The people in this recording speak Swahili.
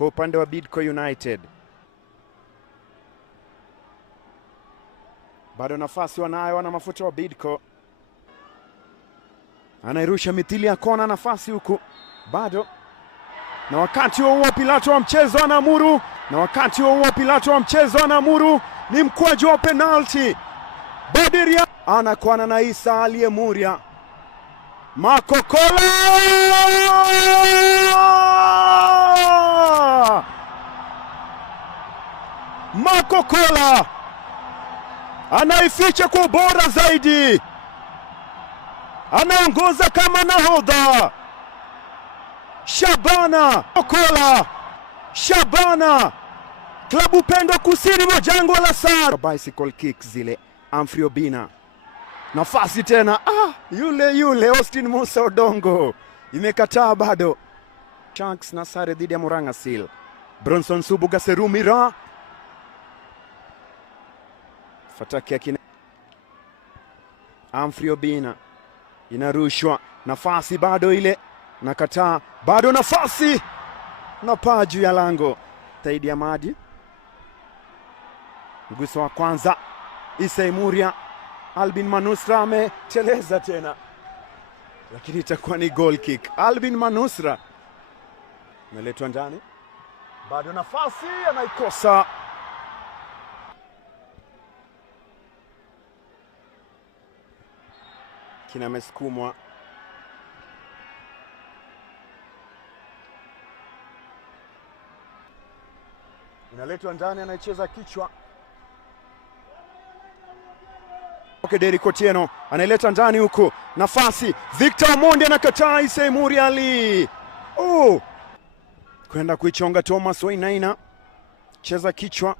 kwa upande wa Bidco United. Bado nafasi wanayo wana mafuta wa Bidco. Anairusha mithili ya kona, nafasi huku bado. Na wakati huo Pilato wa mchezo anaamuru. Ni mkwaju wa penalti. Badiria anakwana na Isa aliyemuria. Makokola! Makokola anaificha kwa ubora zaidi. Anaongoza kama nahodha. Shabana Makokola. Shabana, klabu pendwa kusini mwa jangwa la Sahara. Bicycle kick zile. Humphrey Obina. Nafasi tena. Yule Austin Musa Odongo. Imekataa bado. Sharks na sare dhidi ya Murang'a Seal. Bronson Subuga Serumira. Fataki akina. Humphrey Obina. Inarushwa. Nafasi bado ile. Nakataa. Bado nafasi. Na paa juu ya lango. Taidi ya Madi. Mguso wa kwanza. Isa Imuria. Albin Manusra ameteleza tena, lakini itakuwa ni goal kick. Albin Manusra ameletwa ndani. Bado nafasi, anaikosa. Kina amesukumwa. Inaletwa ndani, anaicheza kichwa. Derrick Otieno anaileta ndani huko. Nafasi. Victor Omondi anakataa. Isa Imuria Ali. Kwenda kuichonga Thomas Wainaina. Cheza kichwa.